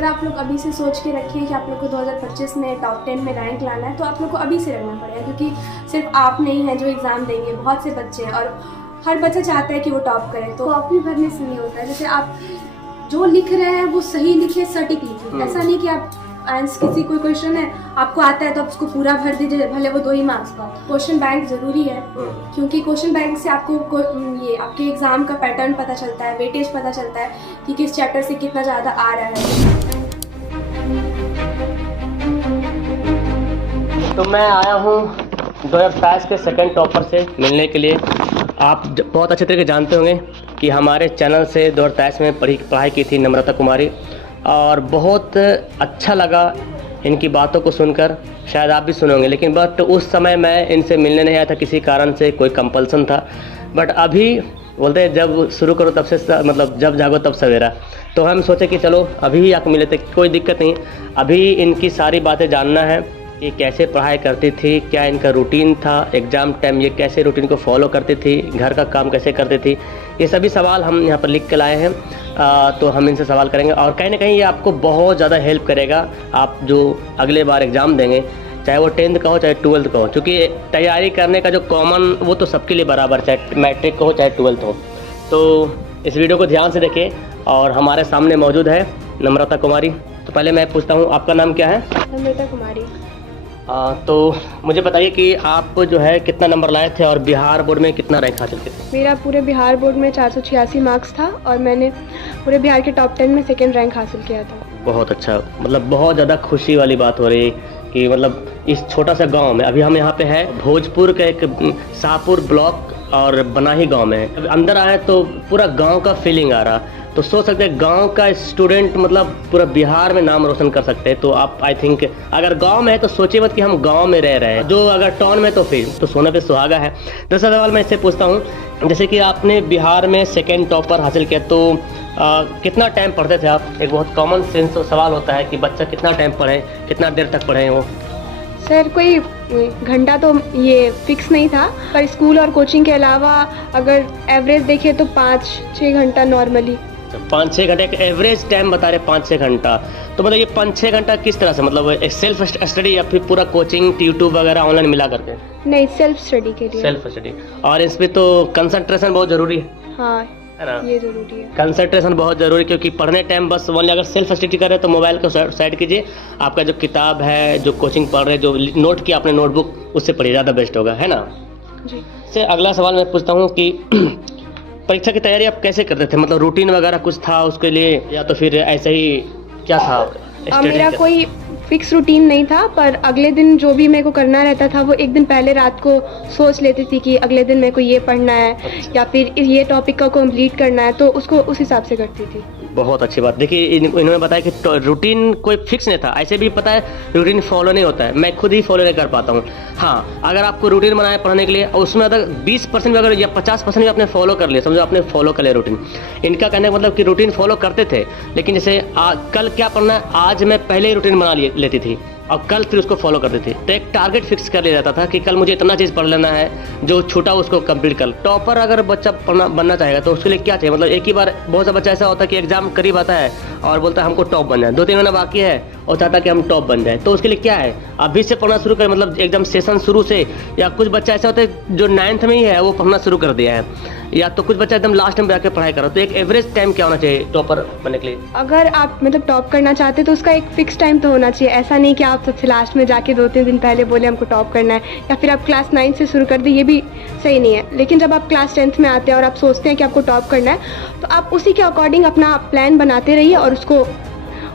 अगर आप लोग अभी से सोच के रखें कि आप लोग को 2025 में टॉप 10 में रैंक लाना है, तो आप लोग को अभी से रखना पड़ेगा, क्योंकि सिर्फ आप नहीं हैं जो एग्ज़ाम देंगे, बहुत से बच्चे हैं और हर बच्चा चाहता है कि वो टॉप करे। तो कॉपी भरने से नहीं होता है। जैसे आप जो लिख रहे हैं वो सही लिखिए, सटीक लिखिए। ऐसा नहीं कि आप किसी कोई क्वेश्चन है आपको आता है तो आप उसको पूरा भर दीजिए, भले वो 2 ही मार्क्स का। क्वेश्चन बैंक जरूरी है, क्योंकि क्वेश्चन बैंक से आपको ये आपके एग्जाम का पैटर्न पता चलता है, वेटेज पता चलता है कि किस चैप्टर से कितना ज़्यादा आ रहा है। तो मैं आया हूँ 2022 के सेकंड टॉपर से मिलने के लिए। आप बहुत अच्छे तरीके जानते होंगे कि हमारे चैनल से 2023 में पढ़ाई की थी नम्रता कुमारी, और बहुत अच्छा लगा इनकी बातों को सुनकर। शायद आप भी सुनोगे, लेकिन बट उस समय मैं इनसे मिलने नहीं आया था, किसी कारण से कोई कंपल्सन था। बट अभी बोलते हैं जब शुरू करो तब से मतलब जब जागो तब सवेरा, तो हम सोचे कि चलो अभी ही आके मिले थे, कोई दिक्कत नहीं। अभी इनकी सारी बातें जानना है कि कैसे पढ़ाई करती थी, क्या इनका रूटीन था एग्ज़ाम टाइम, ये कैसे रूटीन को फॉलो करती थी, घर का काम कैसे करती थी, ये सभी सवाल हम यहाँ पर लिख के लाए हैं। तो हम इनसे सवाल करेंगे और कहीं ना कहीं ये आपको बहुत ज़्यादा हेल्प करेगा। आप जो अगले बार एग्ज़ाम देंगे, चाहे वो 10th का हो चाहे 12th का हो, क्योंकि तैयारी करने का जो कॉमन वो तो सबके लिए बराबर, चाहे मैट्रिक का हो चाहे 12th हो। तो इस वीडियो को ध्यान से देखें। और हमारे सामने मौजूद है नम्रता कुमारी। तो पहले मैं पूछता हूँ, आपका नाम क्या है? नम्रता कुमारी। तो मुझे बताइए कि आप जो है कितना नंबर लाए थे और बिहार बोर्ड में कितना रैंक हासिल किया? मेरा पूरे बिहार बोर्ड में 486 मार्क्स था और मैंने पूरे बिहार के टॉप 10 में सेकेंड रैंक हासिल किया था। बहुत अच्छा, मतलब बहुत ज़्यादा खुशी वाली बात हो रही है कि मतलब इस छोटा सा गांव में, अभी हम यहाँ पे है भोजपुर के एक शाहपुर ब्लॉक और बनाही गांव में है। अंदर आए तो पूरा गांव का फीलिंग आ रहा, तो सोच सकते हैं गांव का स्टूडेंट मतलब पूरा बिहार में नाम रोशन कर सकते हैं। तो आप आई थिंक अगर गांव में है तो सोचिए मत कि हम गांव में रह रहे हैं, जो अगर टाउन में तो फिर तो सोने पे सुहागा है। दूसरा सवाल मैं इससे पूछता हूँ, जैसे कि आपने बिहार में सेकेंड टॉपर हासिल किया, तो कितना टाइम पढ़ते थे आप? एक बहुत कॉमन सेंस सवाल होता है कि बच्चा कितना टाइम पढ़े, कितना देर तक पढ़े वो। सर कोई घंटा तो ये फिक्स नहीं था, पर स्कूल और कोचिंग के अलावा अगर एवरेज देखें तो 5-6 घंटा नॉर्मली। 5-6 घंटे का एवरेज टाइम बता रहे, 5-6 घंटा। तो मतलब ये 5-6 घंटा किस तरह से, मतलब एक सेल्फ स्टडी या फिर पूरा कोचिंग यूट्यूब वगैरह ऑनलाइन मिला करके? नहीं, सेल्फ स्टडी के लिए। सेल्फ स्टडी, और इस पे तो कंसंट्रेशन बहुत जरूरी है। हाँ है ना, ये जरूरी है। कंसंट्रेशन बहुत जरूरी, क्योंकि पढ़ने टाइम बस ओनली अगर सेल्फ स्टडी कर रहे हैं तो मोबाइल को साइड कीजिए, आपका जो किताब है, जो कोचिंग पढ़ रहे हैं, जो नोट किया आपने नोटबुक, उससे पढ़िए, ज़्यादा बेस्ट होगा, है ना जी। से अगला सवाल मैं पूछता हूँ कि परीक्षा की तैयारी आप कैसे करते थे? मतलब रूटीन वगैरह कुछ था उसके लिए, या तो फिर ऐसे ही क्या था? मेरा कोई फिक्स रूटीन नहीं था, पर अगले दिन जो भी मेरे को करना रहता था वो एक दिन पहले रात को सोच लेती थी कि अगले दिन मेरे को ये पढ़ना है। अच्छा। या फिर ये टॉपिक को कंप्लीट करना है, तो उसको उस हिसाब से करती थी। बहुत अच्छी बात। देखिए इन्होंने बताया कि रूटीन कोई फिक्स नहीं था, ऐसे भी पता है रूटीन फॉलो नहीं होता है, मैं खुद ही फॉलो नहीं कर पाता हूँ। हाँ, अगर आपको रूटीन बनाया पढ़ने के लिए और उसमें अगर 20% भी अगर या 50% भी आपने फॉलो कर लिया, समझो आपने फॉलो कर लिया रूटीन। इनका कहने का मतलब कि रूटीन फॉलो करते थे, लेकिन जैसे कल क्या पढ़ना है, आज मैं पहले ही रूटीन बना लेती थी और कल फिर उसको फॉलो करते थे। तो एक टारगेट फिक्स कर लिया जाता था कि कल मुझे इतना चीज़ पढ़ लेना है, जो छूटा उसको कंप्लीट कर। टॉपर अगर बच्चा बनना चाहेगा तो उसके लिए क्या चाहिए? मतलब एक ही बार, बहुत सा बच्चा ऐसा होता है कि एग्जाम करीब आता है और बोलता है हमको टॉप बनना है, 2-3 महीना बाकी है और चाहता है कि हम टॉप बन जाए, तो उसके लिए क्या है? अभी से पढ़ना शुरू करें, मतलब एकदम सेशन शुरू से। या कुछ बच्चा ऐसा होता है जो 9th में ही है वो पढ़ना शुरू कर दिया है, या तो कुछ बच्चा एकदम लास्ट में जाकर पढ़ाई कर रहा है। तो एक एवरेज टाइम क्या होना चाहिए टॉपर बनने के लिए? अगर आप मतलब टॉप करना चाहते तो उसका एक फिक्स टाइम तो होना चाहिए। ऐसा नहीं कि आप सबसे लास्ट में जाके 2-3 दिन पहले बोले हमको टॉप करना है, या फिर आप क्लास 9 से शुरू कर दें, ये भी सही नहीं है। लेकिन जब आप क्लास 10th में आते हैं और आप सोचते हैं कि आपको टॉप करना है, तो आप उसी के अकॉर्डिंग अपना प्लान बनाते रहिए और उसको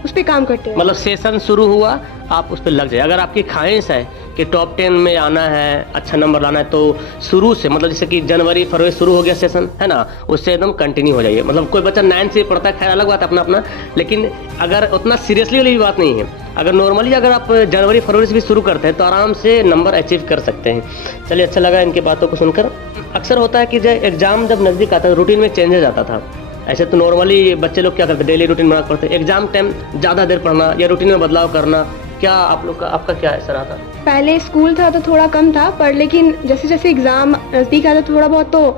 उस पर काम करते हैं। मतलब सेशन शुरू हुआ आप उस पर लग जाए। अगर आपकी ख्वाहिश है कि टॉप 10 में आना है, अच्छा नंबर लाना है, तो शुरू से, मतलब जैसे कि जनवरी फरवरी शुरू हो गया सेशन, है ना, उससे एकदम कंटिन्यू हो जाइए। मतलब कोई बच्चा 9 से पढ़ता है, खैर अलग बात है अपना अपना, लेकिन अगर उतना सीरियसली वाली बात नहीं है। अगर नॉर्मली अगर आप जनवरी फरवरी से भी शुरू करते हैं तो आराम से नंबर अचीव कर सकते हैं। चलिए, अच्छा लगा इनकी बातों को सुनकर। अक्सर होता है कि जब एग्जाम जब नज़दीक आता है रूटीन में चेंजेस आता था। ऐसे तो नॉर्मली बच्चे लोग क्या करते हैं, डेली रूटीन बना पढ़ते हैं, एग्जाम टाइम ज़्यादा देर पढ़ना या रूटीन में बदलाव करना, क्या आप लोग का, आपका क्या असर आता? पहले स्कूल था तो थोड़ा कम था, पर लेकिन जैसे जैसे एग्ज़ाम नज़दीक आता थोड़ा बहुत तो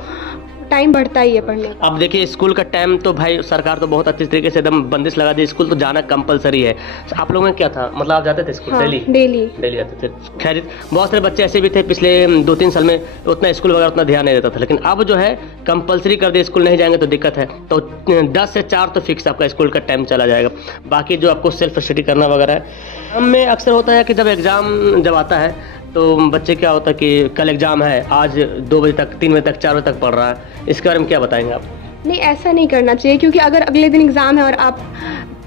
टाइम बढ़ता ही है पढ़ने का। अब देखिए स्कूल का टाइम तो भाई सरकार तो बहुत अच्छी तरीके से एकदम बंदिश लगा दी, स्कूल तो जाना कंपलसरी है। आप लोगों में क्या था, मतलब आप जाते थे स्कूल? हाँ, डेली डेली जाते थे। खैर बहुत सारे बच्चे ऐसे भी थे पिछले 2-3 साल में उतना स्कूल वगैरह उतना ध्यान नहीं देता था, लेकिन अब जो है कंपलसरी कर दिया, स्कूल नहीं जाएंगे तो दिक्कत है। तो 10 से 4 तो फिक्स आपका स्कूल का टाइम चला जाएगा, बाकी जो आपको सेल्फ स्टडी करना वगैरह है। हमें अक्सर होता है कि जब एग्ज़ाम जब आता है तो बच्चे क्या होता है कि कल एग्ज़ाम है, आज 2 बजे तक, 3 बजे तक, 4 बजे तक पढ़ रहा है, इसके बारे में क्या बताएंगे आप? नहीं, ऐसा नहीं करना चाहिए, क्योंकि अगर अगले दिन एग्ज़ाम है और आप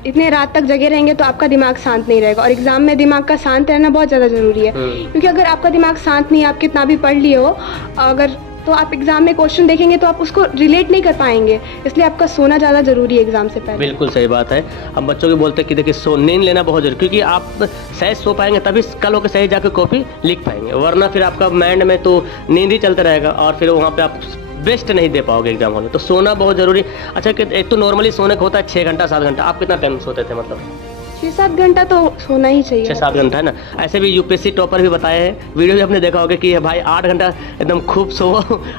इतने रात तक जगे रहेंगे तो आपका दिमाग शांत नहीं रहेगा, और एग्ज़ाम में दिमाग का शांत रहना बहुत ज़्यादा ज़रूरी है। क्योंकि अगर आपका दिमाग शांत नहीं है, आप कितना भी पढ़ लिए हो, अगर तो आप एग्ज़ाम में क्वेश्चन देखेंगे तो आप उसको रिलेट नहीं कर पाएंगे, इसलिए आपका सोना ज़्यादा ज़रूरी है एग्ज़ाम से पहले। बिल्कुल सही बात है। हम बच्चों को बोलते हैं कि देखिए नींद लेना बहुत जरूरी, क्योंकि आप सही सो पाएंगे तभी कल होकर सही जाकर कॉपी लिख पाएंगे, वरना फिर आपका माइंड में तो नींद ही चलता रहेगा और फिर वहाँ पे आप बेस्ट नहीं दे पाओगे एग्जाम हॉल में। तो सोना बहुत जरूरी। अच्छा, कि एक तो नॉर्मली सोने का होता है 6 घंटा 7 घंटा, आप कितना टाइम सोते थे? मतलब 6-7 घंटा तो सोना ही चाहिए। 6-7 घंटा है ना। ऐसे भी यूपीएससी टॉपर भी बताए हैं, वीडियो भी आपने देखा होगा कि भाई 8 घंटा एकदम खूब सो,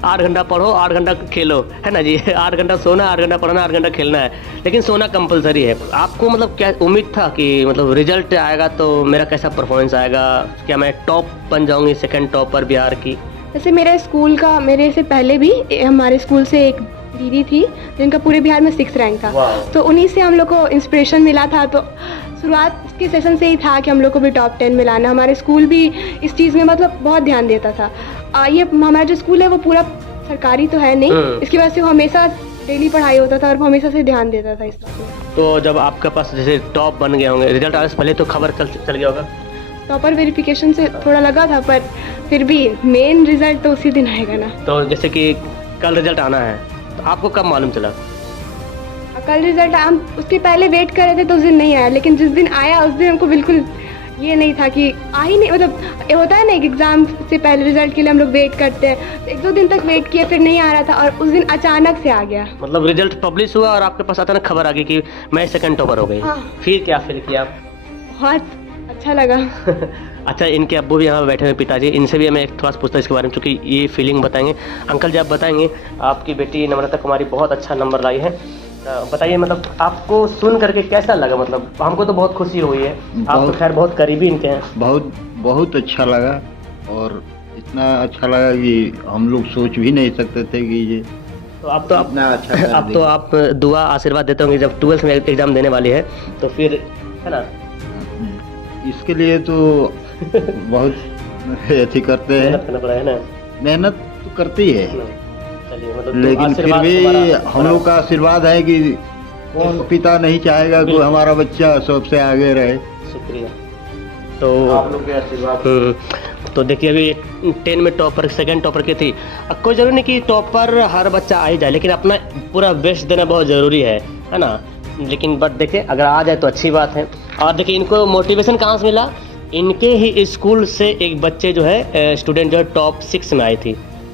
8 घंटा पढ़ो, 8 घंटा खेलो, है ना जी। 8 घंटा सोना, 8 घंटा पढ़ना, 8 घंटा खेलना है, लेकिन सोना कंपलसरी है। आपको मतलब क्या उम्मीद था कि मतलब रिजल्ट आएगा तो मेरा कैसा परफॉर्मेंस आएगा, क्या मैं टॉप बन जाऊँगी, सेकेंड टॉपर बिहार की? जैसे मेरे स्कूल का, मेरे से पहले भी हमारे स्कूल से एक दीदी थी जिनका पूरे बिहार में 6th रैंक था, तो उन्हीं से हम लोग को इंस्पिरेशन मिला था। तो शुरुआत के सेशन से ही था कि हम लोग को भी टॉप 10 में लाना। हमारे स्कूल भी इस चीज़ में मतलब बहुत ध्यान देता था। ये हमारा जो स्कूल है वो पूरा सरकारी तो है नहीं, इसकी वजह से वो हमेशा डेली पढ़ाई होता था और वो हमेशा से ध्यान देता था इस बात में। तो जब आपके पास जैसे टॉप बन गए होंगे, रिजल्ट आने से पहले तो खबर चल गया होगा? टॉपर वेरिफिकेशन से थोड़ा लगा था, पर फिर भी मेन रिजल्ट तो उसी दिन आएगा ना। तो जैसे कि कल रिजल्ट आना है, तो आपको कब मालूम चला? कल रिजल्ट हम उसके पहले वेट कर रहे थे तो उस दिन नहीं आया, लेकिन जिस दिन आया उस दिन हमको बिल्कुल ये नहीं था कि आ ही नहीं, मतलब ये होता है ना कि एग्ज़ाम से पहले रिजल्ट के लिए हम लोग वेट करते हैं, तो 1-2 दिन तक वेट किए, फिर नहीं आ रहा था और उस दिन अचानक से आ गया। मतलब रिजल्ट पब्लिश हुआ और आपके पास अचानक खबर आ गई कि मैं सेकंड टॉपर हो गई। हाँ। फिर क्या फील किया आप? बहुत अच्छा लगा। अच्छा, इनके अब्बू भी यहाँ बैठे हुए पिताजी, इनसे भी हमें थोड़ा सा पूछता है इसके बारे में, क्योंकि ये फीलिंग बताएंगे। अंकल जी आप बताएंगे, आपकी बेटी नम्रता कुमारी बहुत अच्छा नंबर लाई है, बताइए मतलब आपको सुन करके कैसा लगा? मतलब हमको तो बहुत खुशी हुई है, आप तो खैर बहुत करीबी इनके हैं। बहुत बहुत अच्छा लगा, और इतना अच्छा लगा कि हम लोग सोच भी नहीं सकते थे कि ये तो आप तो इतना अच्छा अब तो आप दुआ आशीर्वाद देते होंगे जब 12th में एग्जाम देने वाली है, तो फिर है ना, इसके लिए तो बहुत अच्छी करते हैं, मेहनत करना पड़ा है ना। मेहनत तो करती है, चलिए मतलब लेकिन फिर भी हम लोग का आशीर्वाद है कि कौन पिता नहीं चाहेगा कि हमारा बच्चा सबसे आगे रहे। शुक्रिया। तो आप लोग के आशीर्वाद। तो देखिए अभी 10 में टॉपर, सेकंड टॉपर की थी। अब कोई जरूरी नहीं कि टॉपर हर बच्चा आ ही जाए, लेकिन अपना पूरा बेस्ट देना बहुत ज़रूरी है ना। लेकिन बट देखिए अगर आ जाए तो अच्छी बात है। और देखिए इनको मोटिवेशन कहाँ से मिला, इनके ही स्कूल से एक बच्चे जो है स्टूडेंट जो है टॉप 6 में आई थी,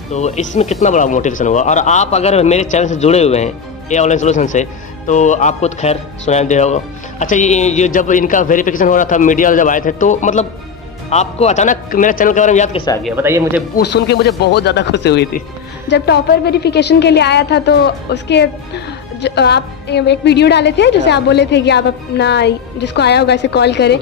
तो इसमें कितना बड़ा मोटिवेशन हुआ। और आप अगर मेरे चैनल से जुड़े हुए हैं ए ऑनलाइन सोल्यूशन से, तो आपको तो खैर सुनाई दे होगा। अच्छा, ये जब इनका वेरिफिकेशन हो रहा था, मीडिया जब आए थे, तो मतलब आपको अचानक मेरे चैनल के बारे में याद कैसे आ गया, बताइए मुझे। वो सुन के मुझे बहुत ज़्यादा खुशी हुई थी। जब टॉपर वेरिफिकेशन के लिए आया था तो उसके आप एक वीडियो डाले थे जिसे आप बोले थे कि आप अपना जिसको आया होगा इसे कॉल करें,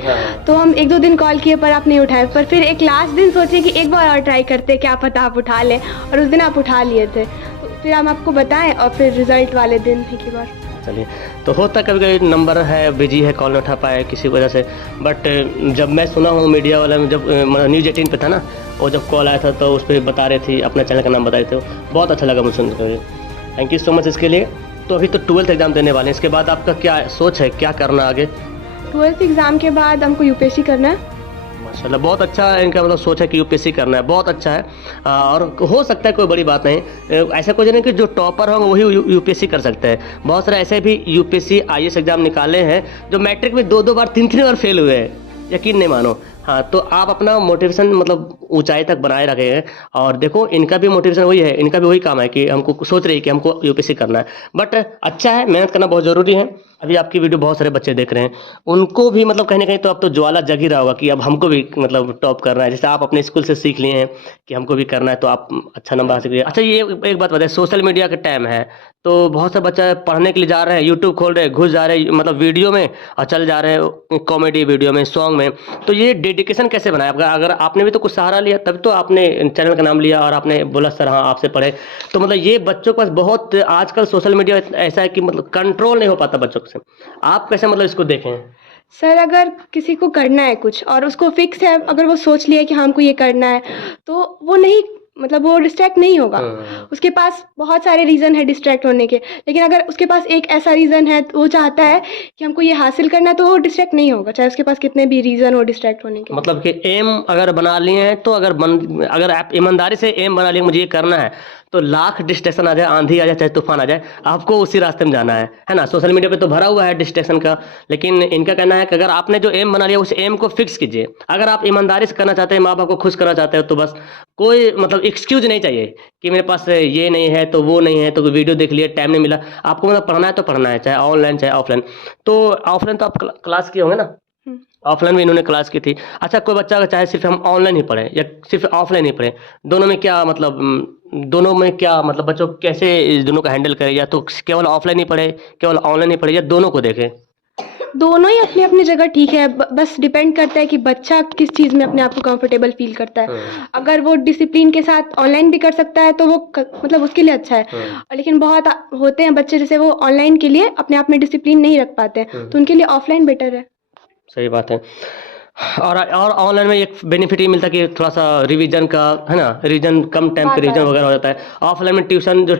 तो हम 1-2 दिन कॉल किए पर आप नहीं उठाए, पर फिर एक लास्ट दिन सोचे कि एक बार और ट्राई करते, क्या पता आप उठा लें, और उस दिन आप उठा लिए थे, तो फिर हम आपको बताएं और फिर रिजल्ट वाले दिन एक बार। चलिए, तो होता कभी कभी नंबर है बिजी है, कॉल नहीं उठा पाए किसी वजह से, बट जब मैं सुना हूँ मीडिया वाला में, जब न्यूज़ 18 पे था ना, वो जब कॉल आया था तो उस पर बता रहे थे, अपना चैनल का नाम बता रहे थे, बहुत अच्छा लगा मुझे सुनकर। थैंक यू सो मच इसके लिए। तो अभी तो 12th एग्जाम देने वाले हैं, इसके बाद आपका क्या सोच है, क्या करना आगे? 12th एग्ज़ाम के बाद हमको यूपीएससी करना है। माशाल्लाह, बहुत अच्छा है इनका मतलब सोच है कि यूपीएससी करना है, बहुत अच्छा है। और हो सकता है कोई बड़ी बात नहीं, ऐसा कुछ नहीं कि जो टॉपर होंगे वही यूपीएससी कर सकते हैं। बहुत सारे ऐसे भी यूपीएससी आईएएस एग्जाम निकाले हैं जो मैट्रिक में 2-2 बार 3-3 बार फेल हुए हैं, यकीन नहीं मानो। हाँ, तो आप अपना मोटिवेशन मतलब ऊंचाई तक बनाए रखे हैं, और देखो इनका भी मोटिवेशन वही है, इनका भी वही काम है कि हमको सोच रही है कि हमको यूपीएससी करना है। बट अच्छा है, मेहनत करना बहुत ज़रूरी है। अभी आपकी वीडियो बहुत सारे बच्चे देख रहे हैं, उनको भी मतलब कहीं ना कहीं तो अब तो ज्वाला जग ही रहा होगा कि अब हमको भी मतलब टॉप करना है। जैसे आप अपने स्कूल से सीख लिए हैं कि हमको भी करना है, तो आप अच्छा नंबर हासिल करिए। अच्छा, ये एक बात बताइए, सोशल मीडिया का टाइम है तो बहुत से बच्चे पढ़ने के लिए जा रहे हैं, यूट्यूब खोल रहे हैं, घुस जा रहे हैं मतलब वीडियो में और चल जा रहे हैं कॉमेडी वीडियो में, सॉन्ग में। तो ये डेडिकेशन कैसे बनाया? अगर अगर आपने भी तो कुछ सहारा लिया तब तो आपने चैनल का नाम लिया और आपने बोला सर हाँ आपसे पढ़े। तो मतलब ये बच्चों के पास बहुत आजकल सोशल मीडिया ऐसा है कि मतलब कंट्रोल नहीं हो पाता बच्चों से। आप कैसे मतलब इसको देखें? सर अगर किसी को करना है कुछ और उसको फिक्स है, अगर वो सोच लिया कि हाँ हमको ये करना है, तो वो नहीं मतलब वो डिस्ट्रैक्ट नहीं होगा। उसके पास बहुत सारे रीज़न है डिस्ट्रैक्ट होने के, लेकिन अगर उसके पास एक ऐसा रीज़न है, वो चाहता है कि हमको ये हासिल करना है, तो वो डिस्ट्रैक्ट नहीं होगा, चाहे उसके पास कितने भी रीज़न हो डिस्ट्रैक्ट होने के। मतलब कि एम अगर बना लिए हैं तो अगर आप ईमानदारी से एम बना लिए मुझे ये करना है, तो लाख डिस्ट्रैक्शन आ जाए, आंधी आ जाए, चाहे तूफान आ जाए, आपको उसी रास्ते में जाना है ना। सोशल मीडिया पे तो भरा हुआ है डिस्ट्रैक्शन का, लेकिन इनका कहना है कि अगर आपने जो एम बना लिया उस एम को फिक्स कीजिए। अगर आप ईमानदारी से करना चाहते हैं, माँ बाप को खुश करना चाहते हो, तो बस कोई मतलब एक्सक्यूज नहीं चाहिए कि मेरे पास ये नहीं है तो वो नहीं है, तो वीडियो देख लिए, टाइम नहीं मिला। आपको मतलब पढ़ना है तो पढ़ना है, चाहे ऑनलाइन चाहे ऑफलाइन। तो ऑफलाइन तो आप क्लास किए होंगे ना, ऑफलाइन भी इन्होंने क्लास की थी। अच्छा, कोई बच्चा अगर चाहे सिर्फ हम ऑनलाइन ही पढ़ें या सिर्फ ऑफलाइन ही पढ़ें, दोनों में क्या मतलब दोनों में क्या मतलब बच्चों को कैसे इस दोनों का हैंडल करें? या तो केवल ऑफलाइन ही पढ़े, केवल ऑनलाइन ही पढ़े, या दोनों को देखें? दोनों ही अपनी अपनी जगह ठीक है, बस डिपेंड करता है कि बच्चा किस चीज़ में अपने आप को कंफर्टेबल फील करता है। अगर वो डिसिप्लिन के साथ ऑनलाइन भी कर सकता है तो वो मतलब उसके लिए अच्छा है। लेकिन बहुत होते हैं बच्चे जैसे वो ऑनलाइन के लिए अपने आप में डिसिप्लिन नहीं रख पाते हैं, तो उनके लिए ऑफलाइन बेटर है। सही बात है। और ऑनलाइन में एक बेनिफिट ये मिलता है कि थोड़ा सा रिवीजन का है ना, रिवीजन कम टाइम पे रिवीजन वगैरह हो जाता है। ऑफलाइन में ट्यूशन जो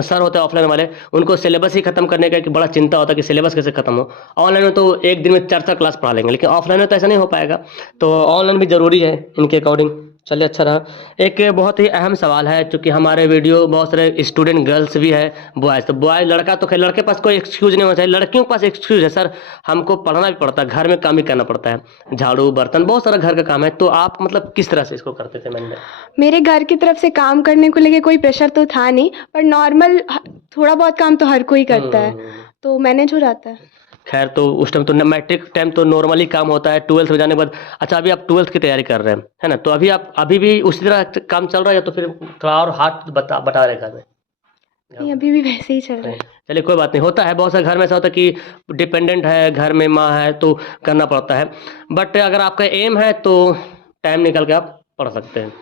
सर होते हैं ऑफलाइन वाले, उनको सिलेबस ही खत्म करने का एक बड़ा चिंता होता है कि सिलेबस कैसे खत्म हो। ऑनलाइन में तो एक दिन में 4 क्लास पढ़ा लेंगे, लेकिन ऑफलाइन में तो ऐसा नहीं हो पाएगा। तो ऑनलाइन भी ज़रूरी है इनके अकॉर्डिंग। चलिए, अच्छा रहा। एक बहुत ही अहम सवाल है, चूँकि हमारे वीडियो बहुत सारे स्टूडेंट गर्ल्स भी है, बॉयज़। तो बॉयज़ लड़का तो खैर लड़के पास कोई एक्सक्यूज़ नहीं होना चाहिए, लड़कियों के पास एक्सक्यूज़ है सर, हमको पढ़ना भी पड़ता है, घर में काम भी करना पड़ता है, झाड़ू बर्तन बहुत सारा घर का काम है। तो आप मतलब किस तरह से इसको करते थे? मैंने मेरे घर की तरफ से काम करने को लेके कोई प्रेशर तो था नहीं, पर नॉर्मल थोड़ा बहुत काम तो हर कोई करता है, तो मैनेज हो जाता है। खैर, तो उस टाइम तो मैट्रिक टाइम तो नॉर्मली काम होता है, 12th में जाने के बाद। अच्छा, अभी आप 12th की तैयारी कर रहे हैं है ना, तो अभी आप अभी भी उसी तरह काम चल रहा है या तो फिर थोड़ा और हाथ बटा रहे घर में? नहीं, अभी भी वैसे ही चल रहा है। चलिए, कोई बात नहीं, होता है बहुत सारे घर में ऐसा होता है कि डिपेंडेंट है, घर में माँ है तो करना पड़ता है। बट अगर आपका एम है तो टाइम निकल के आप पढ़ सकते हैं।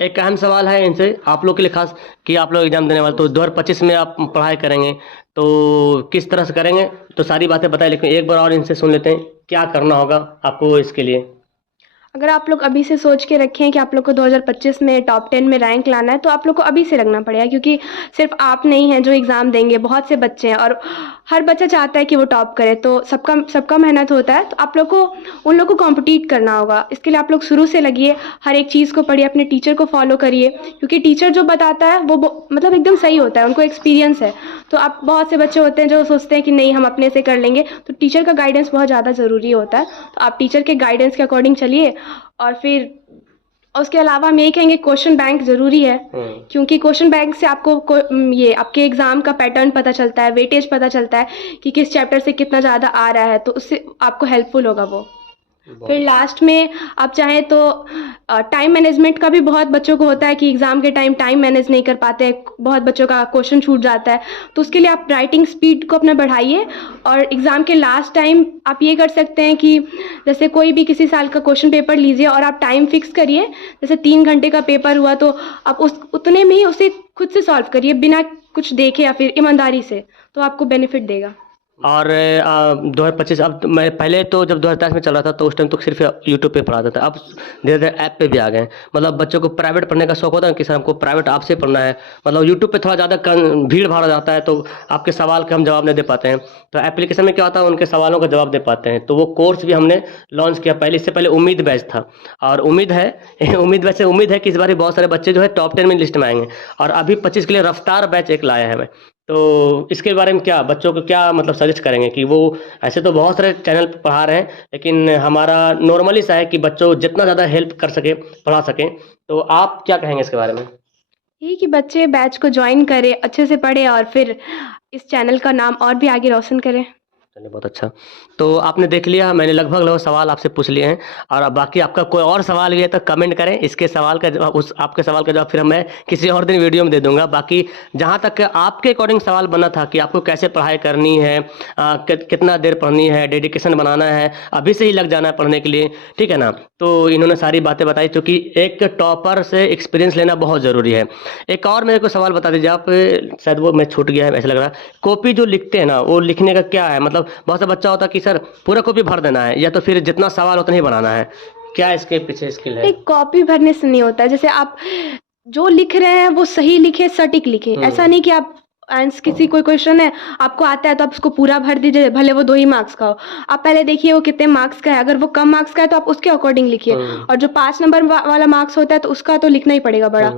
एक अहम सवाल है इनसे आप लोग के लिए खास, कि आप लोग एग्जाम देने वाले, तो 2025 में आप पढ़ाई करेंगे तो किस तरह से करेंगे? तो सारी बातें बताएं, लेकिन एक बार और इनसे सुन लेते हैं क्या करना होगा आपको इसके लिए। अगर आप लोग अभी से सोच के रखें कि आप लोग को 2025 में टॉप 10 में रैंक लाना है, तो आप लोग को अभी से लगना पड़ेगा, क्योंकि सिर्फ आप नहीं हैं जो एग्ज़ाम देंगे, बहुत से बच्चे हैं और हर बच्चा चाहता है कि वो टॉप करे, तो सबका मेहनत होता है। तो आप लोग को उन लोग को कॉम्पिटिट करना होगा, इसके लिए आप लोग शुरू से लगिए, हर एक चीज़ को पढ़िए, अपने टीचर को फॉलो करिए, क्योंकि टीचर जो बताता है वो मतलब एकदम सही होता है, उनको एक्सपीरियंस है। तो आप बहुत से बच्चे होते हैं जो सोचते हैं कि नहीं हम अपने से कर लेंगे, तो टीचर का गाइडेंस बहुत ज़्यादा ज़रूरी होता है। तो आप टीचर के गाइडेंस के अकॉर्डिंग चलिए। और फिर उसके अलावा हम यही कहेंगे क्वेश्चन बैंक ज़रूरी है, क्योंकि क्वेश्चन बैंक से आपको ये आपके एग्ज़ाम का पैटर्न पता चलता है, वेटेज पता चलता है कि किस चैप्टर से कितना ज़्यादा आ रहा है, तो उससे आपको हेल्पफुल होगा वो। फिर लास्ट में आप चाहें तो टाइम मैनेजमेंट का भी बहुत बच्चों को होता है कि एग्ज़ाम के टाइम मैनेज नहीं कर पाते हैं, बहुत बच्चों का क्वेश्चन छूट जाता है, तो उसके लिए आप राइटिंग स्पीड को अपना बढ़ाइए। और एग्ज़ाम के लास्ट टाइम आप ये कर सकते हैं कि जैसे कोई भी किसी साल का क्वेश्चन पेपर लीजिए और आप टाइम फिक्स करिए, जैसे 3 घंटे का पेपर हुआ तो आप उतने में ही उसे खुद से सॉल्व करिए, बिना कुछ देखे या फिर ईमानदारी से, तो आपको बेनिफिट देगा। और 2025 अब मैं पहले तो जब 2010 में चल रहा था तो उस टाइम तो सिर्फ यूट्यूब पे पढ़ाता था, अब धीरे धीरे ऐप पे भी आ गए। मतलब बच्चों को प्राइवेट पढ़ने का शौक होता है कि सर हमको प्राइवेट आपसे पढ़ना है, मतलब यूट्यूब पे थोड़ा ज़्यादा भीड़ भाड़ जाता है तो आपके सवाल का हम जवाब नहीं दे पाते हैं, तो एप्लीकेशन में क्या होता है उनके सवालों का जवाब दे पाते हैं। तो वो कोर्स भी हमने लॉन्च किया पहले, इससे पहले उम्मीद बैच था, और उम्मीद है उम्मीद बैच से उम्मीद है कि इस बार बहुत सारे बच्चे जो है टॉप 10 में लिस्ट में आएंगे। और अभी 25 के लिए रफ्तार बैच एक लाया है मैं, तो इसके बारे में क्या बच्चों को क्या मतलब सजेस्ट करेंगे कि वो, ऐसे तो बहुत सारे चैनल पे पढ़ा रहे हैं, लेकिन हमारा नॉर्मली सा है कि बच्चों जितना ज़्यादा हेल्प कर सके पढ़ा सकें, तो आप क्या कहेंगे इसके बारे में? यही कि बच्चे बैच को ज्वाइन करें, अच्छे से पढ़े और फिर इस चैनल का नाम और भी आगे रोशन करें। चलिए बहुत अच्छा। तो आपने देख लिया, मैंने लगभग सवाल आपसे पूछ लिए हैं, और अब बाकी आपका कोई और सवाल भी है तो कमेंट करें, इसके सवाल का जवाब, उस आपके सवाल का जवाब फिर मैं किसी और दिन वीडियो में दे दूंगा। बाकी जहाँ तक आपके अकॉर्डिंग सवाल बना था कि आपको कैसे पढ़ाई करनी है, कितना देर पढ़नी है, डेडिकेशन बनाना है, अभी से ही लग जाना है पढ़ने के लिए, ठीक है ना। तो इन्होंने सारी बातें बताई, क्योंकि एक टॉपर से एक्सपीरियंस लेना बहुत ज़रूरी है। एक और मेरे को सवाल बता दीजिए आप, शायद वो मैं छूट गया है ऐसा लग रहा है। कॉपी जो लिखते हैं ना, वो लिखने का क्या है, मतलब बहुत सा बच्चा होता है कि सर पूरा कॉपी भर देना है, या तो फिर जितना सवाल उतना ही बनाना है, क्या इसके पीछे स्किल है? एक कॉपी भरने से नहीं होता है। जैसे आप जो लिख रहे हैं वो सही लिखे, सटीक लिखे। ऐसा नहीं कि आप किसी कोई क्वेश्चन है आपको आता है तो आप उसको पूरा भर दीजिए, भले वो 2 ही मार्क्स का हो। आप पहले देखिए वो कितने मार्क्स का है, अगर वो कम मार्क्स का है तो आप उसके अकॉर्डिंग लिखिए, और जो 5 नंबर वाला मार्क्स होता है तो उसका तो लिखना ही पड़ेगा बड़ा।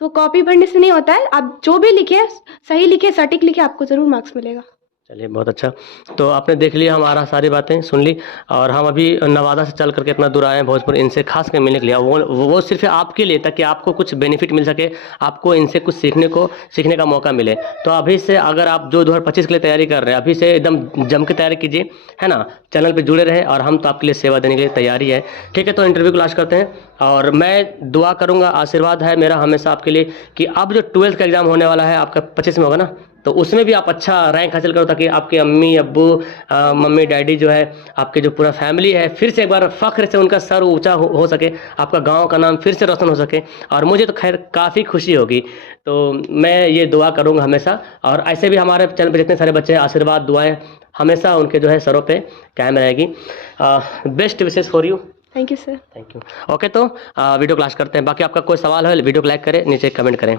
तो कॉपी भरने से नहीं होता है, आप जो भी लिखे सही लिखे, सटीक लिखे, आपको जरूर मार्क्स मिलेगा। चलिए बहुत अच्छा। तो आपने देख लिया, हमारा सारी बातें सुन ली, और हम अभी नवादा से चल करके इतना दूर आए हैं भोजपुर इनसे खास कर मिलने के लिए। वो सिर्फ आपके लिए, ताकि आपको कुछ बेनिफिट मिल सके, आपको इनसे कुछ सीखने का मौका मिले। तो अभी से अगर आप जो 2025 के लिए तैयारी कर रहे हैं, अभी से एकदम जम के तैयारी कीजिए, है ना। चैनल पर जुड़े रहे, और हम तो आपके लिए सेवा देने के लिए तैयारी है, ठीक है। तो इंटरव्यू को लास्ट करते हैं, और मैं दुआ करूँगा, आशीर्वाद है मेरा हमेशा आपके लिए कि अब जो 12th का एग्ज़ाम होने वाला है आपका 25 में होगा ना, तो उसमें भी आप अच्छा रैंक हासिल करो, ताकि आपके अम्मी अब्बू, मम्मी डैडी जो है, आपके जो पूरा फैमिली है, फिर से एक बार फ़ख्र से उनका सर ऊंचा हो सके, आपका गांव का नाम फिर से रोशन हो सके, और मुझे तो खैर काफ़ी खुशी होगी। तो मैं ये दुआ करूँगा हमेशा, और ऐसे भी हमारे चैनल पर जितने सारे बच्चे हैं, आशीर्वाद दुआएँ हमेशा उनके जो है सरों पर कायम रहेगी। Best wishes for you. Thank you sir. Thank you. Okay, तो वीडियो क्लास करते हैं। बाकी आपका कोई सवाल हो वीडियो को लाइक करें, नीचे कमेंट करें।